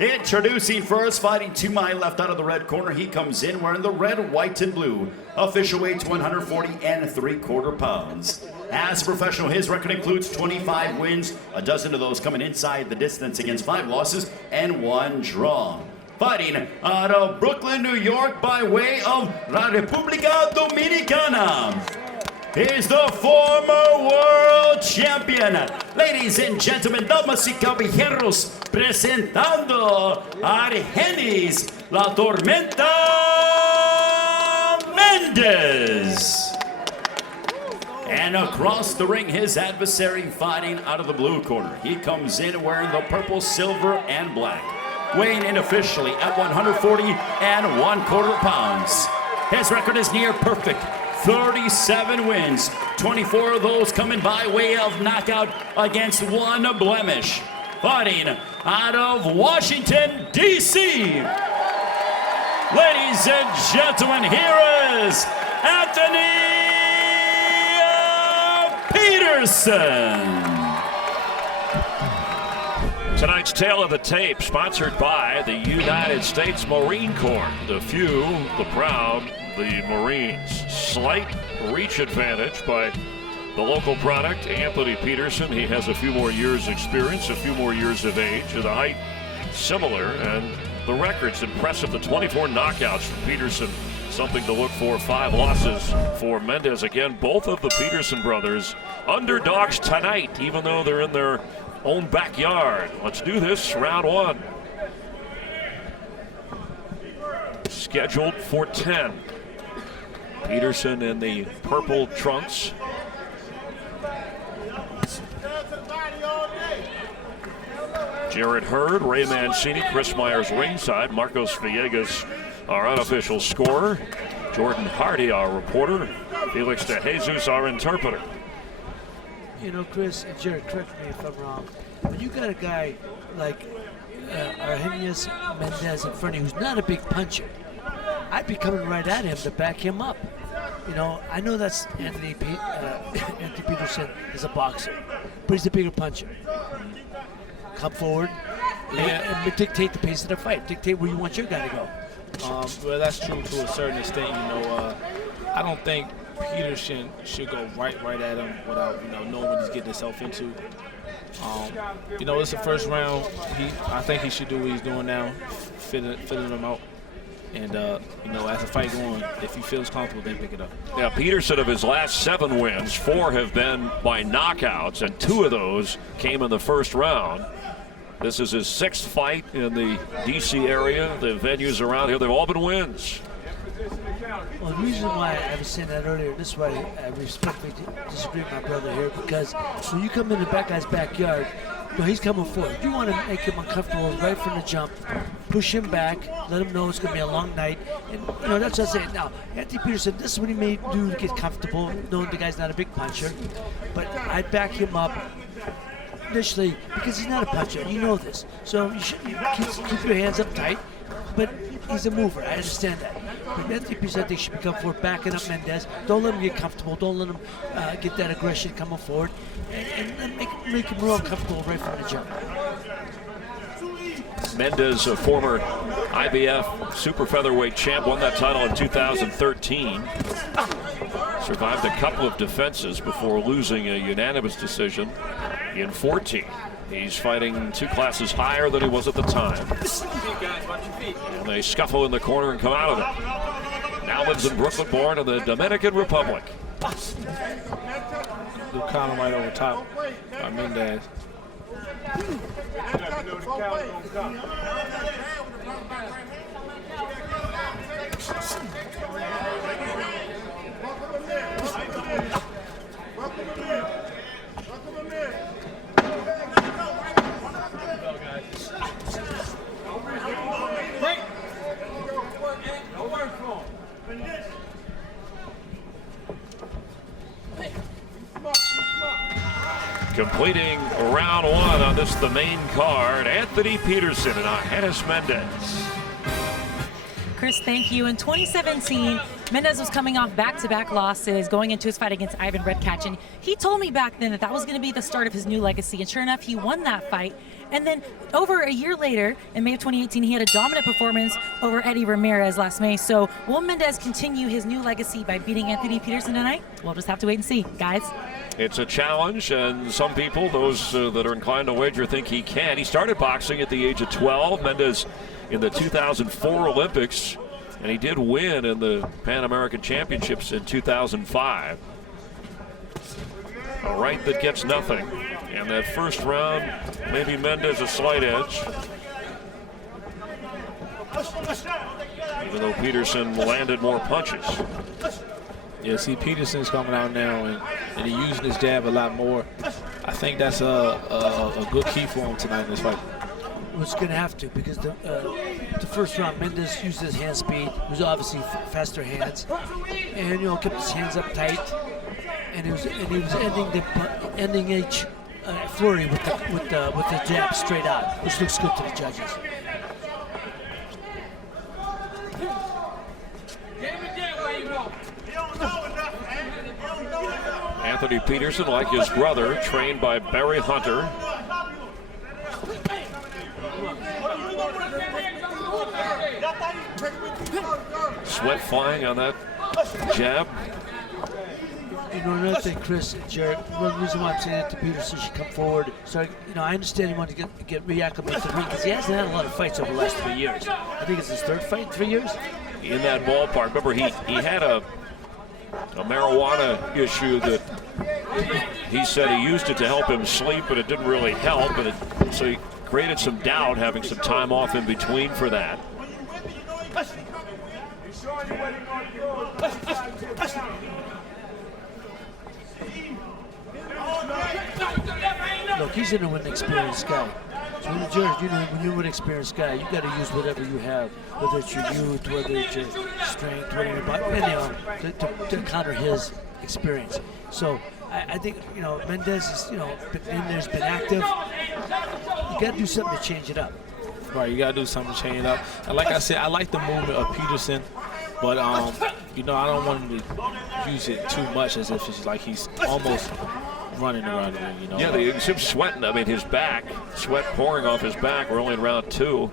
Introducing first, fighting to my left out of the red corner. He comes in wearing the red, white, and blue. Official weight 140 3/4 pounds. As a professional, his record includes 25 wins, a dozen of those coming inside the distance against 5 losses and 1 draw. Fighting out of Brooklyn, New York by way of La República Dominicana is the former world champion. Ladies and gentlemen, damas y caballeros, presentando Argenis La Tormenta Mendez. And across the ring, his adversary fighting out of the blue corner. He comes in wearing the purple, silver, and black. Weighing in officially at 140 1/4 pounds. His record is near perfect. 37 wins, 24 of those coming by way of knockout against 1 blemish. Fighting out of Washington, D.C. Ladies and gentlemen, here is Anthony Peterson. Tonight's Tale of the Tape, sponsored by the United States Marine Corps. The few, the proud, the Marines. Slight reach advantage by the local product, Anthony Peterson. He has a few more years experience, a few more years of age, and the height similar, and the record's impressive. The 24 knockouts from Peterson, something to look for. 5 losses for Mendez. Again, both of the Peterson brothers underdogs tonight, even though they're in their own backyard. Let's do this, round 1. Scheduled for 10. Peterson in the purple trunks. Jared Hurd, Ray Mancini, Chris Myers ringside, Marcos Villegas, our unofficial scorer, Jordan Hardy, our reporter, Felix De Jesus, our interpreter. You know, Chris and Jared, correct me if I'm wrong. When you got a guy like Argenis Mendez in front of you who's not a big puncher, I'd be coming right at him to back him up. You know, I know that's Anthony Peterson is a boxer, but he's a bigger puncher. Come forward, and dictate the pace of the fight. Dictate where you want your guy to go. Well, that's true to a certain extent. You know, I don't think Peterson should go right at him without, you know, knowing what he's getting himself into. You know, it's the first round. I think he should do what he's doing now, filling him out. And, you know, as the fight going, if he feels comfortable, then pick it up. Yeah, Peterson, of his last 7 wins, 4 have been by knockouts, and 2 of those came in the first round. This is his 6th fight in the D.C. area. The venues around here, they've all been wins. Well, the reason why I was saying that earlier, this is why I respectfully disagree with my brother here, because when you come in the back guy's backyard, you know, he's coming forward. You want to make him uncomfortable right from the jump, push him back, let him know it's going to be a long night. And, you know, that's what I'm saying. Now, Anthony Peterson, this is what he may do to get comfortable, knowing the guy's not a big puncher. But I back him up initially because he's not a puncher. You know this. So you should keep your hands up tight. But he's a mover. I understand that. But Anthony Peterson, I think, should become forward, backing up Mendez. Don't let him get comfortable. Don't let him get that aggression coming forward. And make him real uncomfortable right from the jump. Mendez, a former IBF super featherweight champ, won that title in 2013. Survived a couple of defenses before losing a unanimous decision in 14. He's fighting 2 classes higher than he was at the time. And they scuffle in the corner and come out of it. Now lives in Brooklyn, born in the Dominican Republic. Lucano right over top by Mendez. Completing round 1 on this, the main card, Anthony Peterson and Argenis Mendez. Chris, thank you. In 2017, Mendez was coming off back-to-back losses going into his fight against Ivan Redkach. He told me back then that was going to be the start of his new legacy. And sure enough, he won that fight. And then over a year later, in May of 2018, he had a dominant performance over Eddie Ramirez last May. So will Mendez continue his new legacy by beating Anthony Peterson tonight? We'll just have to wait and see, guys. It's a challenge, and some people, those that are inclined to wager, think he can. He started boxing at the age of 12. Mendez in the 2004 Olympics, and he did win in the Pan American Championships in 2005. A right that gets nothing. And that first round, maybe Mendez a slight edge. Even though Peterson landed more punches. Yeah, see, Peterson's coming out now, and he's using his jab a lot more. I think that's a good key for him tonight in this fight. Was going to have to, because the first round, Mendez used his hand speed. It was obviously faster hands, and kept his hands up tight, and he was ending each flurry with the jab straight out, which looks good to the judges. Anthony Peterson, like his brother, trained by Barry Hunter. Sweat flying on that jab. Another thing, Chris and Jared, one reason why I'm saying that Peterson should come forward. So, I understand he wanted to get reacclimated to the ring because he hasn't had a lot of fights over the last 3 years. I think it's his third fight in 3 years. In that ballpark. Remember, he had a marijuana issue that he said he used it to help him sleep, but it didn't really help. So he created some doubt having some time off in between for that. Look, he's an experienced guy. So when you're an experienced guy, you got to use whatever you have, whether it's your youth, whether it's your strength, whatever, to counter his experience. So I think Mendez is been in there's been active. You got to do something to change it up. Right, you got to do something to change it up. And like I said, I like the movement of Peterson, but I don't want him to use it too much, as if it's like he's almost running around the ring, Yeah, they see him sweating. I mean, his back, sweat pouring off his back. We're only in round 2.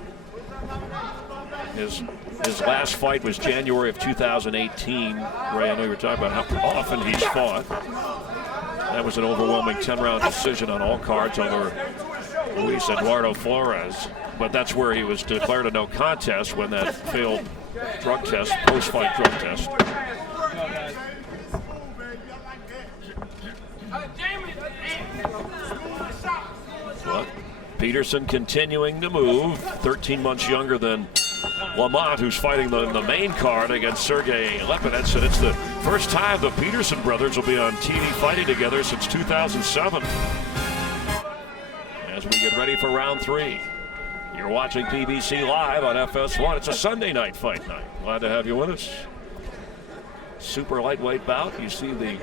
His last fight was January of 2018. Ray, I know you were talking about how often he's fought. That was an overwhelming 10-round decision on all cards over Luis Eduardo Flores. But that's where he was declared a no contest when that failed drug test, post-fight drug test. But Peterson continuing to move, 13 months younger than Lamont, who's fighting the main card against Sergey Lepinets, and it's the first time the Peterson brothers will be on TV fighting together since 2007. As we get ready for round 3. You're watching PBC live on FS1. It's a Sunday night fight night. Glad to have you with us. Super lightweight bout. You see the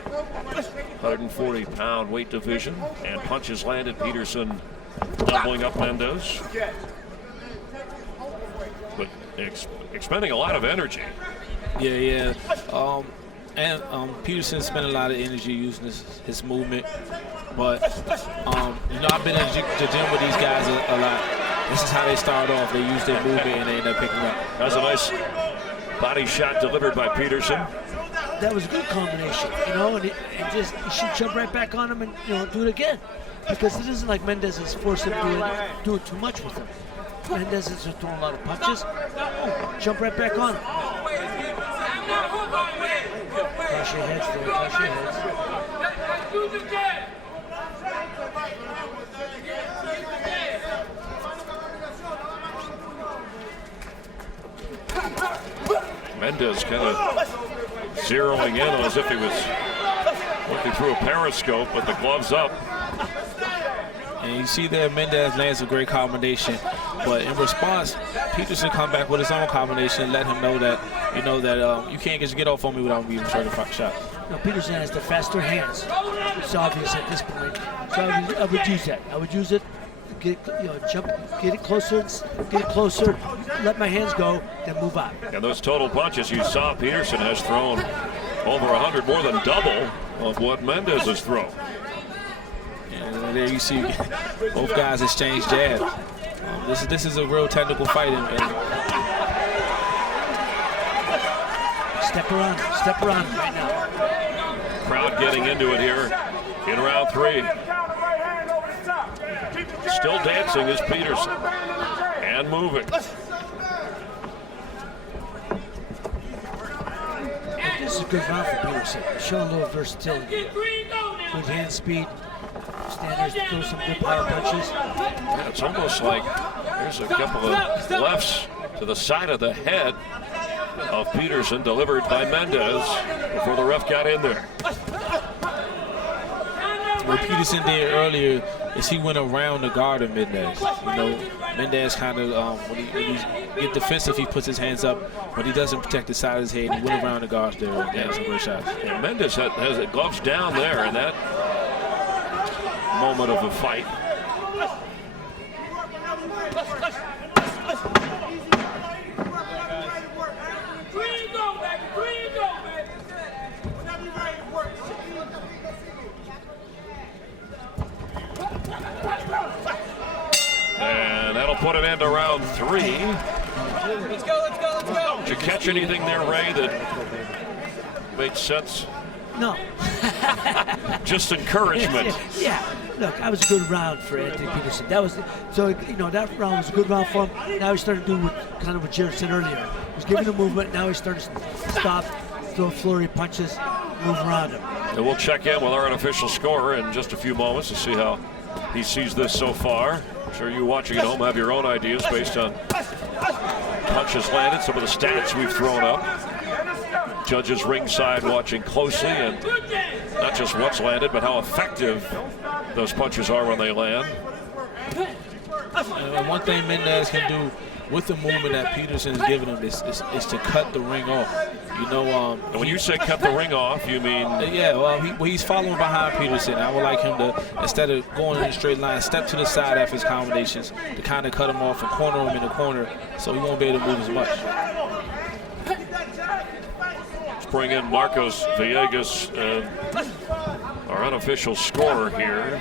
140-pound weight division, and punches landed. Peterson doubling up Mendez, but expending a lot of energy. Yeah. Peterson spent a lot of energy using his movement, but I've been in the gym with these guys a lot. This is how they start off. They use their movement and they end up picking up. That was a nice body shot delivered by Peterson. That was a good combination, and just you should jump right back on him and do it again, because it isn't like Mendez is forcing him to do it too much with him. Mendez is just throwing a lot of punches. Jump right back on him. Cross your heads there. Cross your heads. Mendez kind of zeroing in as if he was looking through a periscope with the gloves up. And you see there, Mendez lands a great combination, but in response, Peterson come back with his own combination and let him know that you can't just get off on me without me even trying to shot. Peterson has the faster hands. It's obvious at this point. So I would use that. I would use it. jump, get it closer, let my hands go, then move on. And those total punches you saw, Peterson has thrown over 100, more than double of what Mendez has thrown. And there you see both guys exchange jabs. This is a real technical fight. Step around right now. Crowd getting into it here in round 3. Still dancing is Peterson and moving. This is a good round for Peterson. Show a little versatility. Good hand speed. Standards, throw some good power punches. Yeah, it's almost like there's a couple of lefts to the side of the head of Peterson delivered by Mendez before the ref got in there. What Peterson did earlier is he went around the guard of Mendez. Mendez kind of, when he get defensive, he puts his hands up. When he doesn't protect the side of his head, he went around the guards there and had some great shots. And Mendez has the gloves down there in that moment of the fight. And that'll put it into round 3. Let's go. Did you catch anything there, Ray, that made sense? No. Just encouragement. Yeah. Look, that was a good round for Anthony Peterson. That round was a good round for him. Now he's starting to do what Jared said earlier. He was giving the movement. Now he's starting to stop, throw flurry punches, move around him. And we'll check in with our unofficial scorer in just a few moments to see how he sees this so far. I'm sure you watching at home have your own ideas based on punches landed, some of the stats we've thrown up. Judges ringside watching closely, and not just what's landed, but how effective those punches are when they land. And one thing Mendez can do with the movement that Peterson is giving him is to cut the ring off. And when you say cut the ring off, you mean? Yeah, well, he's following behind Peterson. I would like him to, instead of going in a straight line, step to the side after his combinations to kind of cut him off and corner him in the corner so he won't be able to move as much. Let's bring in Marcos Villegas, our unofficial scorer here.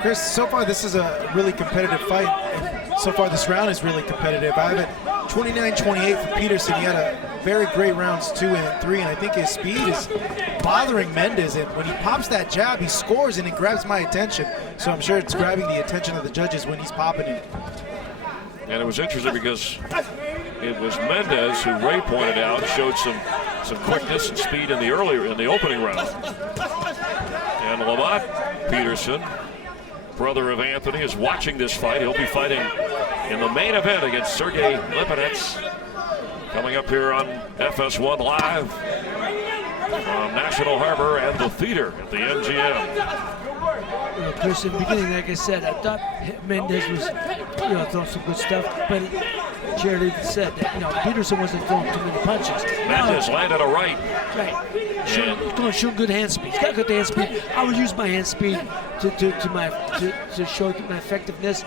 Chris, so far this is a really competitive fight, and so far this round is really competitive. I have it 29-28 for Peterson. He had a very great rounds 2 and 3, and I think his speed is bothering Mendez, and when he pops that jab, he scores and it grabs my attention. So I'm sure it's grabbing the attention of the judges when he's popping it. And it was interesting because it was Mendez who Ray pointed out showed some quickness and speed in the opening round. And Lamont Peterson, brother of Anthony, is watching this fight. He'll be fighting in the main event against Sergey Lipinets, coming up here on FS1 Live from National Harbor and the theater at the MGM. Chris, in the beginning, like I said, I thought Mendez was, throwing some good stuff, but Jared even said that, Peterson wasn't throwing too many punches. Mendez landed a right. Right. He's going to show good hand speed. He's got good hand speed. I would use my hand speed to show my effectiveness.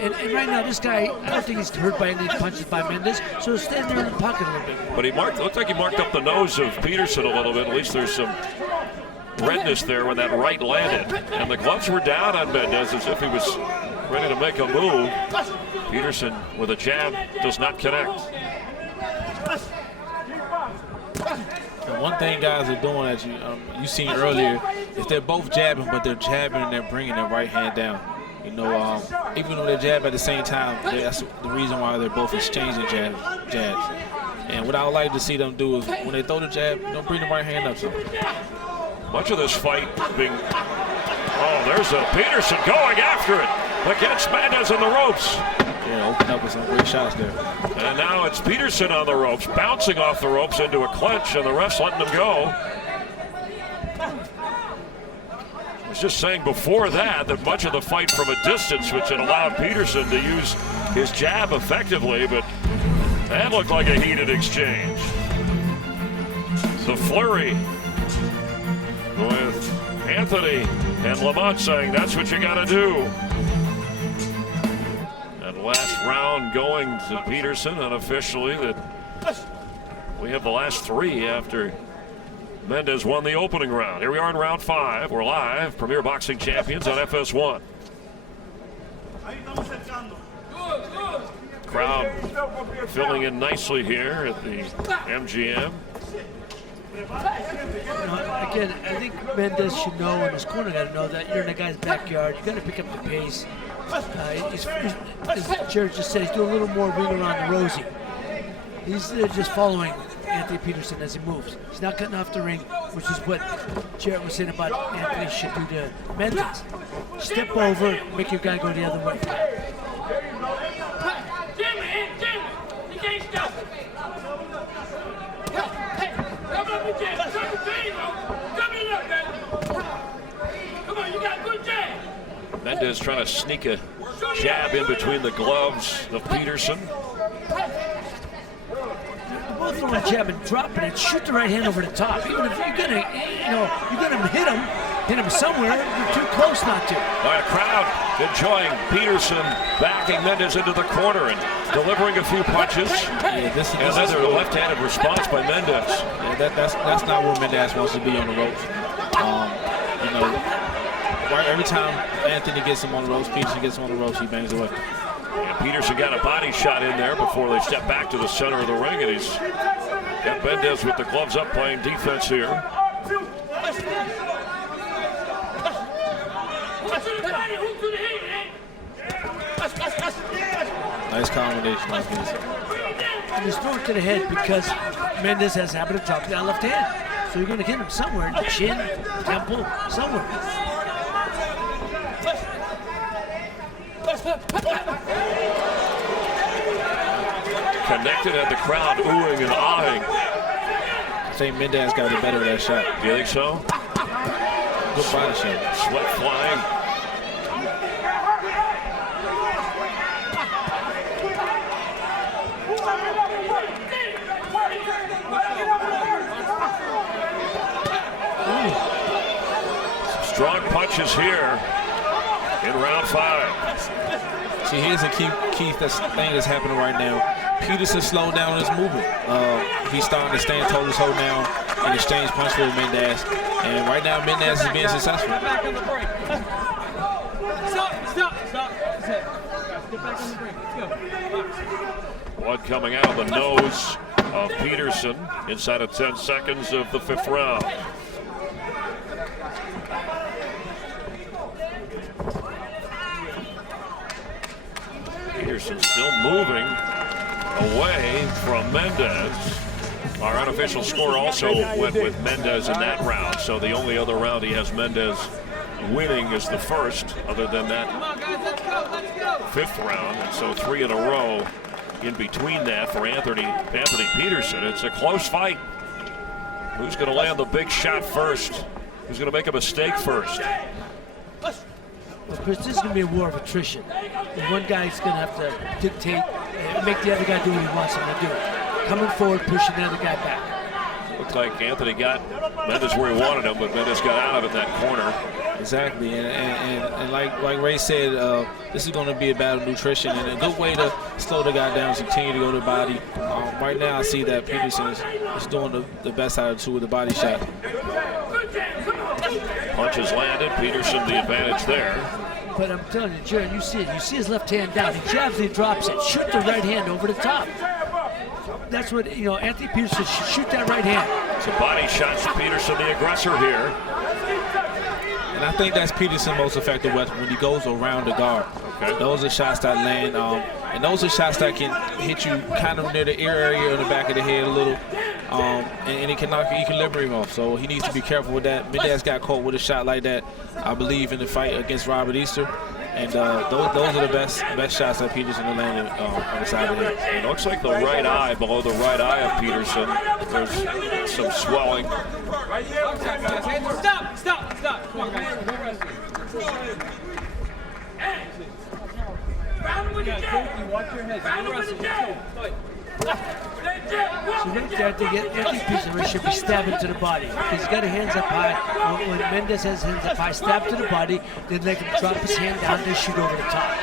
And right now, this guy, I don't think he's hurt by any punches by Mendez, so stand there in the pocket a little bit. But looked like he marked up the nose of Peterson a little bit. At least there's some redness there when that right landed. And the gloves were down on Mendez as if he was ready to make a move. Peterson with a jab does not connect. And one thing guys are doing, as you seen earlier, is they're both jabbing, but they're jabbing and they're bringing their right hand down. Even though they jab at the same time, that's the reason why they're both exchanging jabs. And what I would like to see them do is when they throw the jab, don't bring the right hand up to them. Much of this fight being, there's a Peterson going after it against Mendez in the ropes. Yeah, open up with some great shots there. And now it's Peterson on the ropes, bouncing off the ropes into a clinch, and the ref's letting him go. I was just saying before that much of the fight from a distance, which had allowed Peterson to use his jab effectively, but that looked like a heated exchange. The flurry with Anthony and Lamont saying that's what you got to do. Last round going to Peterson unofficially. That we have the last 3 after Mendez won the opening round. Here we are in round 5. We're live, Premier Boxing Champions on FS1. Crowd filling in nicely here at the MGM. Again, I think Mendez should know, and his corner got to know that you're in the guy's backyard. You got to pick up the pace. As Jared just said, he's doing a little more ring around the rosy. He's just following Anthony Peterson as he moves. He's not cutting off the ring, which is what Jared was saying about Anthony should do to Mendez. Step over, make your guy go the other way. Mendez trying to sneak a jab in between the gloves of Peterson. Both throwing a jab and dropping it. Shoot the right hand over the top. Even if you're gonna, you're gonna hit him somewhere. You're too close not to. All right, crowd enjoying Peterson backing Mendez into the corner and delivering a few punches. Yeah, this and then a left-handed response by Mendez. Yeah, that's not where Mendez wants to be on the ropes. Right, every time Anthony gets him on the ropes, Peterson gets him on the ropes, he bangs away. And Peterson got a body shot in there before they step back to the center of the ring, and he's got Mendez with the gloves up playing defense here. Nice combination. And he's throwing to the head because Mendez has a habit of dropping that left hand. So you're going to hit him somewhere, in the chin, temple, somewhere. Connected at the crowd, oohing and ahhing. I think Mendez got the better of that shot. Do you think so? Good body shot. Sweat flying. Strong punches here in round 5. See, here's a key thing that's happening right now. Peterson slowed down his movement. He's starting to stand toe-to-toe hold down and exchange punches with Mendez. And right now, Mendez is being successful. Get back on the break. Stop. That's it. Get back on the break. Let's go. One coming out of the nose of Peterson inside of 10 seconds of the 5th round. Peterson still moving away from Mendez. Our unofficial score also went with Mendez in that round, so the only other round he has Mendez winning is the first, other than that 5th round. And so 3 in a row in between that for Anthony Peterson. It's a close fight. Who's going to land the big shot first? Who's going to make a mistake first? Well, Chris, this is going to be a war of attrition. And one guy's going to have to dictate and make the other guy do what he wants him to do. Coming forward, pushing the other guy back. Looked like Anthony got Mendez where he wanted him, but Mendez got out of it in that corner. Exactly, and like Ray said, this is going to be a battle of nutrition, and a good way to slow the guy down is continue to go to the body. Right now, I see that Peterson is doing the best out of the two with the body shot. Punches landed, Peterson the advantage there. But I'm telling you, Jared, you see it. You see his left hand down. He jabs and he drops it. Shoot the right hand over the top. That's what, Anthony Peterson should shoot that right hand. So body shots, Peterson the aggressor here. And I think that's Peterson's most effective weapon when he goes around the guard. Okay. Those are shots that land, and those are shots that can hit you kind of near the ear area or the back of the head a little, and it can knock your equilibrium off. So he needs to be careful with that. Mendez got caught with a shot like that, I believe, in the fight against Robert Easter. And those are the best shots that Peterson has landed on the side of the head. It looks like the right eye, below the right eye of Peterson, there's some swelling. Stop. Come on, guys. No wrestling. Watch your head. No wrestling. Let's go. Fight. So right there, I think Anthony Peterson should be stabbing to the body. He's got his hands up high. When Mendez has his hands up high, stab to the body, then they can drop his hand down and shoot over the top.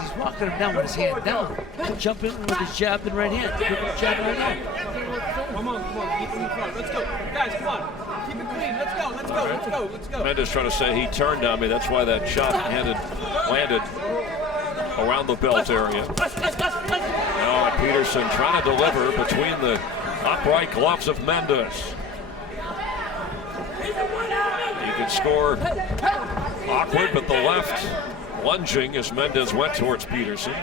He's walking him down with his hand down. Jumping with his jab and right hand. Jab and right hand. Come on. Keep it in front. Let's go. Guys, come on. Keep it clean. Let's go. Mendez trying to say he turned on me. That's why that shot landed around the belt area. Now Peterson trying to deliver between the upright gloves of Mendez. He could score awkward, but the left lunging as Mendez went towards Peterson.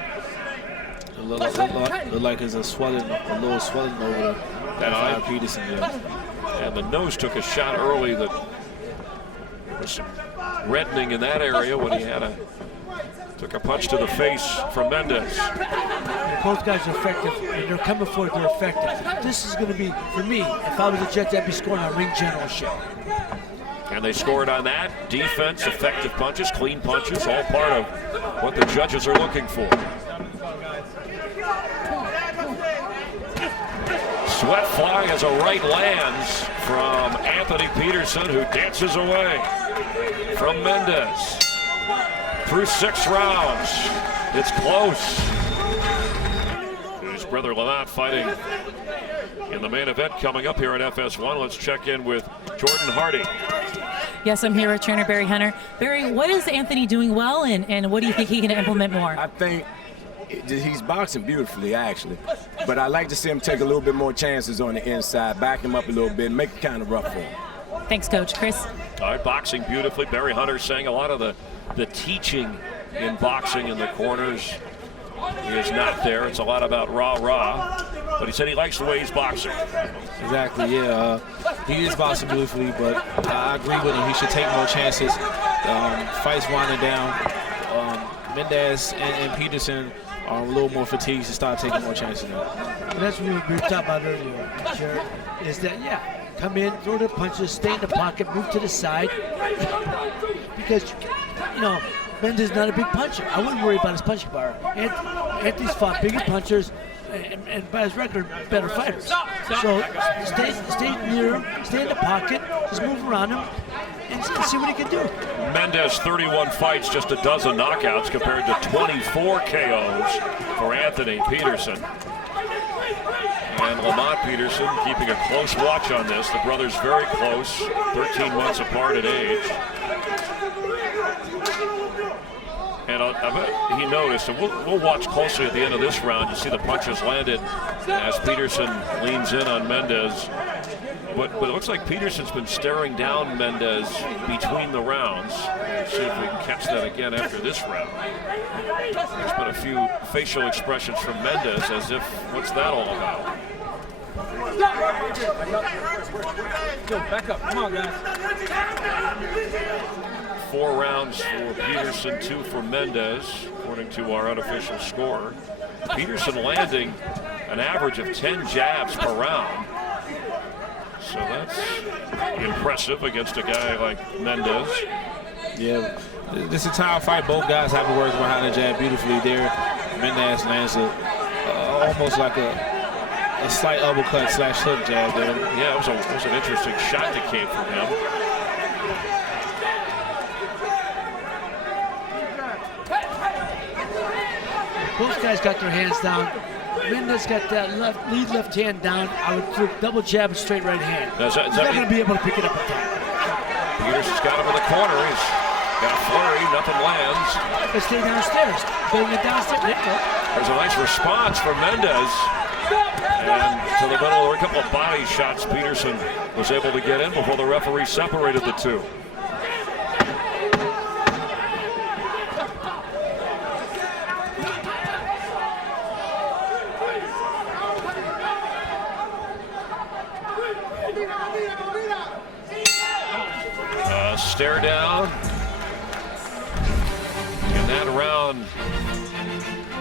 It looked like there's a little swelling over that eye of Peterson. Yeah. And the nose took a shot early that was some reddening in that area when he took a punch to the face from Mendez. Both guys are effective, and they're coming forward, they're effective. This is going to be, for me, if I was a judge, I'd be scoring on ring generalship. And they scored on that. Defense, effective punches, clean punches, all part of what the judges are looking for. Sweat fly as a right lands from Anthony Peterson, who dances away from Mendez. Through 6 rounds. It's close. His brother Lamont fighting in the main event coming up here at FS1. Let's check in with Jordan Hardy. Yes, I'm here with trainer Barry Hunter. Barry, what is Anthony doing well, and what do you think he can implement more? I think he's boxing beautifully, actually. But I like to see him take a little bit more chances on the inside, back him up a little bit, make it kind of rough for him. Thanks, Coach. Chris? All right, boxing beautifully. Barry Hunter saying a lot of the teaching in boxing in the corners is not there. It's a lot about rah-rah. But he said he likes the way he's boxing. Exactly, yeah. He is boxing beautifully, but I agree with him. He should take more chances. Fights winding down. Mendez and Peterson are a little more fatigued to start taking more chances now. And that's what we were talking about earlier, Jared, is that, come in, throw the punches, stay in the pocket, move to the side. Because, Mendez is not a big puncher. I wouldn't worry about his punching power. Anthony's fought bigger punchers and by his record, better fighters. So stay near him, stay in the pocket, just move around him, and see what he can do. Mendez, 31 fights, just a dozen knockouts compared to 24 KOs for Anthony Peterson. And Lamont Peterson keeping a close watch on this. The brothers very close, 13 months apart in age. And I bet he noticed, and we'll watch closely at the end of this round. You see the punches landed as Peterson leans in on Mendez. But it looks like Peterson's been staring down Mendez between the rounds. Let's see if we can catch that again after this round. There's been a few facial expressions from Mendez as if, what's that all about? Go, back up. Come on, guys. 4 rounds for Peterson, 2 for Mendez, according to our unofficial score. Peterson landing an average of 10 jabs per round. So that's impressive against a guy like Mendez. Yeah, this entire fight, both guys have been working behind the jab beautifully there. Mendez lands almost like a slight uppercut / hook jab there. Yeah, it was an interesting shot that came from him. Both guys got their hands down. Mendez got that lead left hand down. I would do double jab and straight right hand. He's not going to be able to pick it up in time. Peterson's got him in the corner. He's got a flurry. Nothing lands. But stay downstairs. Bring it downstairs. There's a nice response from Mendez. And to the middle, a couple of body shots Peterson was able to get in before the referee separated the two. Stare down. In that round,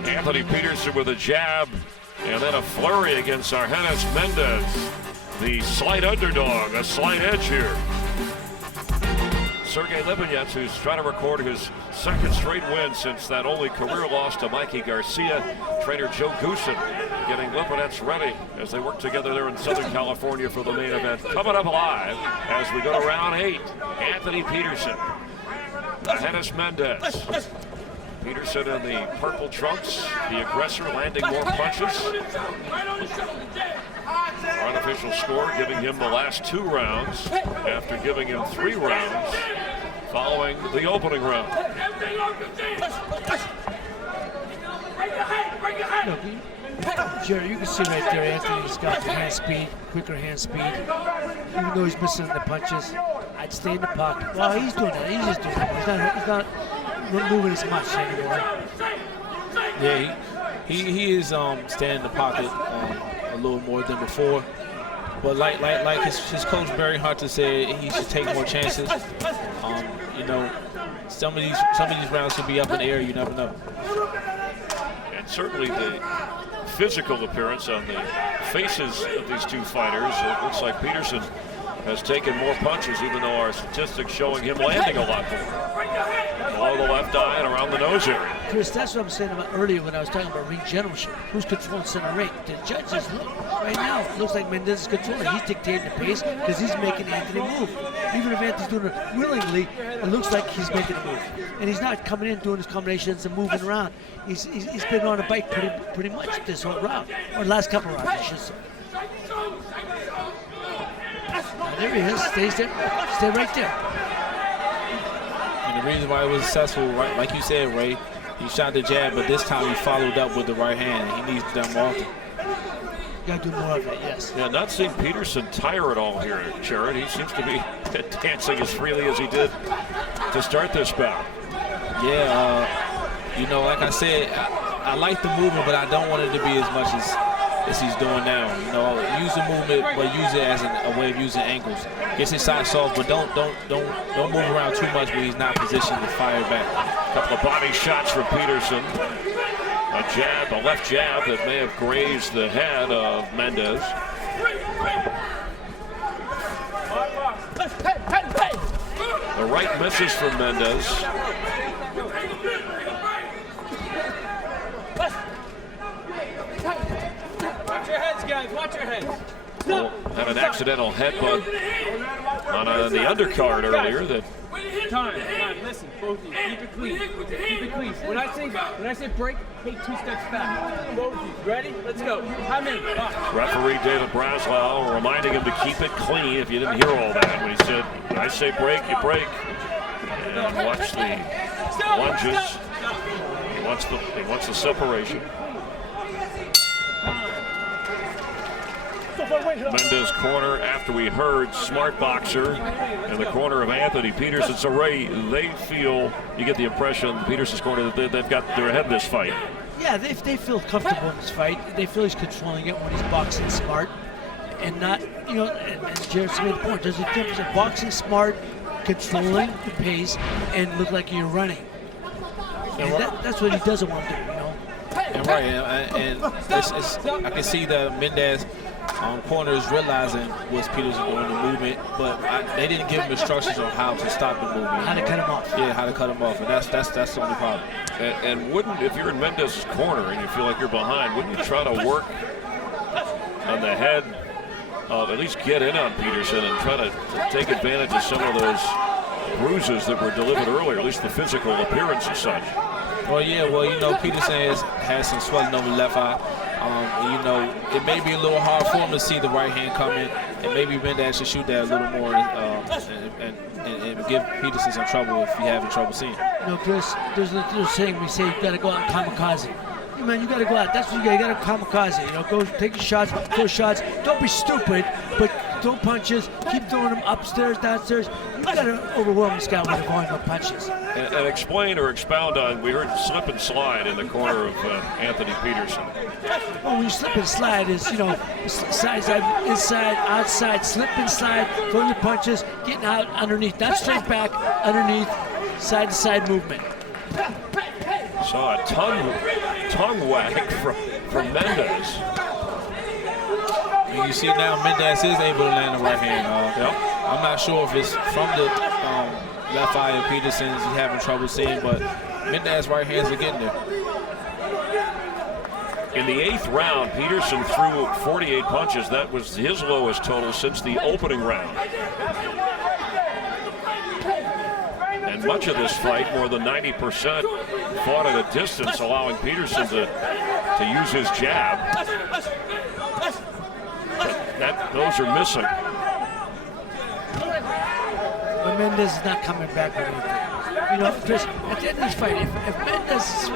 Anthony Peterson with a jab and then a flurry against Argenis Mendez. The slight underdog, a slight edge here. Sergey Libanets, who's trying to record his second straight win since that only career loss to Mikey Garcia. Trainer Joe Goosen getting Libanets ready as they work together there in Southern California for the main event. Coming up live as we go to round 8, Anthony Peterson, Argenis Mendez. Peterson in the purple trunks, the aggressor, landing more punches. Our unofficial score giving him the last 2 rounds after giving him 3 rounds following the opening round. Jerry, you can see right there, Anthony's got the hand speed, quicker hand speed. Even though he's missing the punches, I'd stay in the pocket. Well, he's doing that. He's just doing that. He's not moving as much anymore. Yeah, he is staying in the pocket a little more than before. But like his coach Barry Hunter said, he should take more chances. You know, some of these rounds could be up in the air. You never know. And certainly the physical appearance on the faces of these 2 fighters, it looks like Peterson has taken more punches, even though our statistics showing him landing a lot more. Below the left eye and around the nose area. Chris, that's what I'm saying about earlier when I was talking about ring generalship. Who's controlling center ring? The judges look right now. It looks like Mendez is controlling. He's dictating the pace because he's making Anthony move. Even if Anthony's doing it willingly, it looks like he's making a move. And he's not coming in doing his combinations and moving around. He's been on a bike pretty much this whole round, or last couple rounds, I should say. There he is. Stay right there. And the reason why it was successful, right, like you said, Ray, he shot the jab, but this time he followed up with the right hand. He needs to do more often. Got to do more of it, yes. Yeah, not seeing Peterson tire at all here, Jared. He seems to be dancing as freely as he did to start this bout. Yeah, you know, like I said, I like the movement, but I don't want it to be as much as he's doing now. You know, use the movement, but use it as a way of using angles. Gets his side soft, but don't move around too much when he's not positioned to fire back. A couple of body shots from Peterson. A jab, a left jab that may have grazed the head of Mendez. The right misses from Mendez. Watch your heads, guys. Watch your heads. Well, had an accidental headbutt on the undercard earlier. That Time. Listen, both of you. Keep it clean. Keep it clean. When I say break, take 2 steps back. Both of you. Ready? Let's go. How many? referee David Braslau reminding him to keep it clean. If you didn't hear all that, when he said, "When I say break, you break." And watch the lunges. He wants the separation. Mendez corner after we heard smart boxer in the corner of Anthony Peterson. So Ray, they feel, you get the impression, Peterson's corner, that they've got their head in this fight. Yeah, they feel comfortable in this fight. They feel he's controlling it when he's boxing smart and not, you know, and Jared's made the point. There's a difference in boxing smart, controlling the pace, and look like you're running. And that's what he doesn't want to do, you know. And right, and I can see that Mendez corner is realizing what's Peterson doing the movement, but they didn't give him instructions on how to stop the movement. How to cut him off. Yeah, how to cut him off, and that's the only problem. And wouldn't, if you're in Mendez's corner and you feel like you're behind, wouldn't you try to work on the head, at least get in on Peterson and try to take advantage of some of those bruises that were delivered earlier, at least the physical appearance and such? Well, yeah, you know, Peterson has some swelling over the left eye. You know, it may be a little hard for him to see the right hand coming, and maybe Mendez should shoot that a little more and give Peterson some trouble if he's having trouble seeing. You know, Chris, there's a saying we say you got to go out and kamikaze. Yeah, man, you got to go out. That's what you got to kamikaze. You know, go take your shots, throw shots. Don't be stupid, but throw punches. Keep throwing them upstairs, downstairs. You got to overwhelm this guy with the volume of punches. And explain or expound on, we heard slip and slide in the corner of Anthony Peterson. Well, when you slip and slide is, you know, side, inside, outside, slip and slide, throwing your punches, getting out underneath, not straight back, underneath, side to side movement. Saw a tongue whack from Mendez. You see now Mendez is able to land the right hand. I'm not sure if it's from the left eye of Peterson's he's having trouble seeing, but Mendez right hands are getting there. In the 8th round, Peterson threw 48 punches. That was his lowest total since the opening round. And much of this fight, more than 90%, fought at a distance, allowing Peterson to use his jab. But those are missing. But Mendez is not coming back with anything. You know, Chris, at the end of this fight, if Mendez,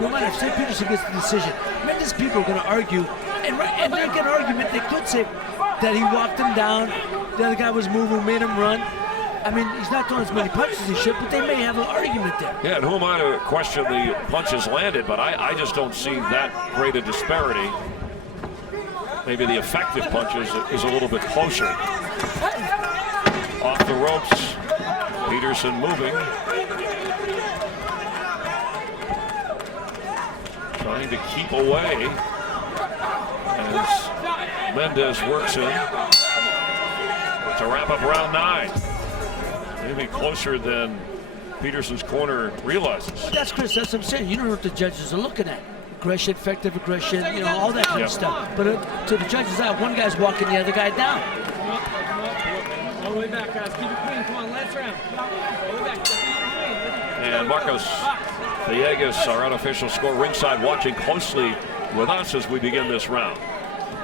no matter if St. Peterson gets the decision, Mendez people are going to argue, and they get an argument. They could say that he walked him down, the other guy was moving, made him run. I mean, he's not throwing as many punches as he should, but they may have an argument there. Yeah, and who am I to question the punches landed, but I just don't see that great a disparity. Maybe the effective punches is a little bit closer. Off the ropes, Peterson moving. Trying to keep away as Mendez works in to wrap up round 9. Maybe closer than Peterson's corner realizes. That's Chris, that's what I'm saying. You don't know what the judges are looking at. Aggression, effective aggression, you know, all that kind of stuff. But to the judges out, one guy's walking the other guy down. All the way back, guys. Keep it clean. Come on, last round. All the way back. And Marcos Villegas, our unofficial score ringside, watching closely with us as we begin this round.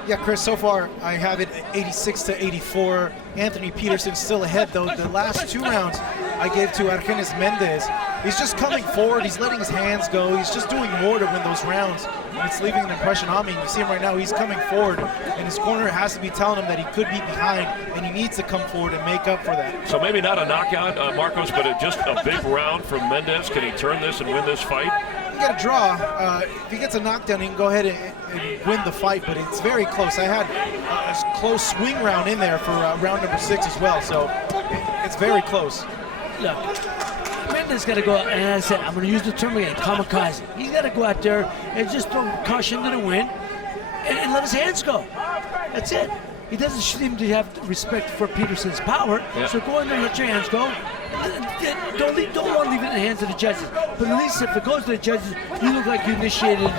Yeah, Chris, so far I have it 86-84. Anthony Peterson still ahead, though. The last 2 rounds I gave to Argenis Mendez. He's just coming forward. He's letting his hands go. He's just doing more to win those rounds. And it's leaving an impression on me. You see him right now. He's coming forward. And his corner has to be telling him that he could be behind. And he needs to come forward and make up for that. So maybe not a knockout, Marcos, but just a big round from Mendez. Can he turn this and win this fight? He got a draw. If he gets a knockdown, he can go ahead and win the fight. But it's very close. I had a close swing round in there for round number 6 as well. So it's very close. Look, Mendez got to go out, and as I said, I'm going to use the term again, kamikaze. He's got to go out there and just throw caution to the wind and let his hands go. That's it. He doesn't seem to have respect for Peterson's power, so go in there and let your hands go. Don't want to leave it in the hands of the judges. But at least if it goes to the judges, you look like you initiated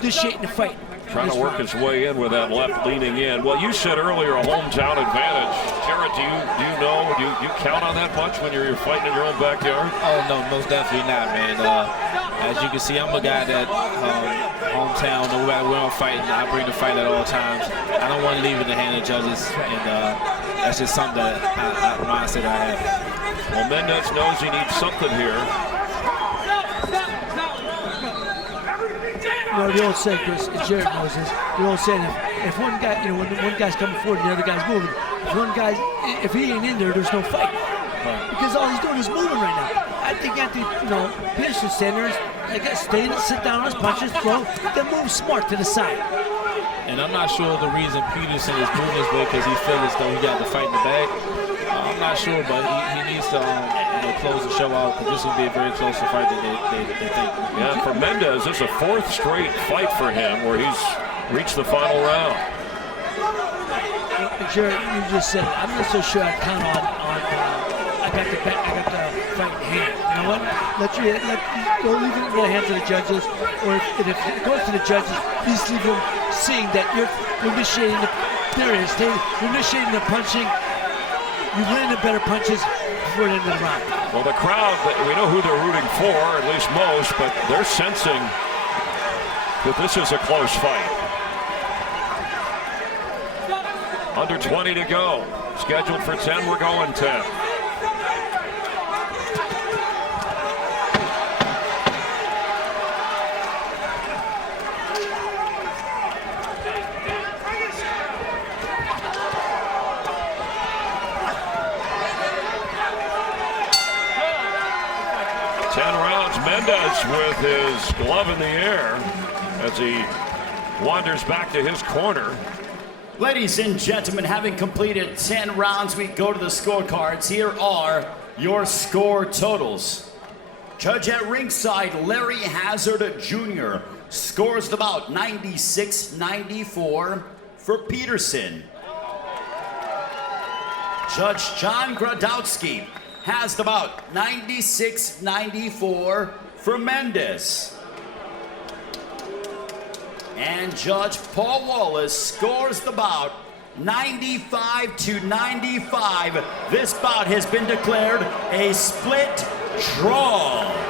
initiating the fight. Trying to work his way in with that left leaning in. Well, you said earlier a hometown advantage. Jared, do you know, do you count on that much when you're fighting in your own backyard? Oh, no, most definitely not, man. As you can see, I'm a guy that hometown, no matter where I'm fighting, I bring the fight at all times. I don't want to leave it in the hand of judges, and that's just something that mindset I have. Well, Mendez knows he needs something here. You know, the old saying, Chris, and Jared knows this, the old saying, if one guy, you know, when one guy's coming forward and the other guy's moving, if he ain't in there, there's no fight. Because all he's doing is moving right now. I think Anthony, Peterson standing there, I guess, sit down on his punches, throw, then move smart to the side. And I'm not sure the reason Peterson is moving this way because he feels as though he got the fight in the bag. I'm not sure, but he needs to close the show out because this will be a very close fight that they think. Yeah, for Mendez, it's a 4th straight fight for him where he's reached the final round. Jared, you just said, I'm not so sure I count on I got the fight in hand. You know what? Don't leave it in the hands of the judges, or if it goes to the judges, please leave them seeing that you're initiating you're initiating the punching. You've landed better punches before the end of the round. Well, the crowd, we know who they're rooting for, at least most, but they're sensing that this is a close fight. Under 20 to go. Scheduled for 10, we're going 10. Mendez with his glove in the air as he wanders back to his corner. Ladies and gentlemen, having completed 10 rounds, we go to the scorecards. Here are your score totals. Judge at ringside, Larry Hazard Jr. scores the bout 96-94 for Peterson. Judge John Gradowski has the bout 96-94 for Mendez. And Judge Paul Wallace scores the bout 95-95. This bout has been declared a split draw.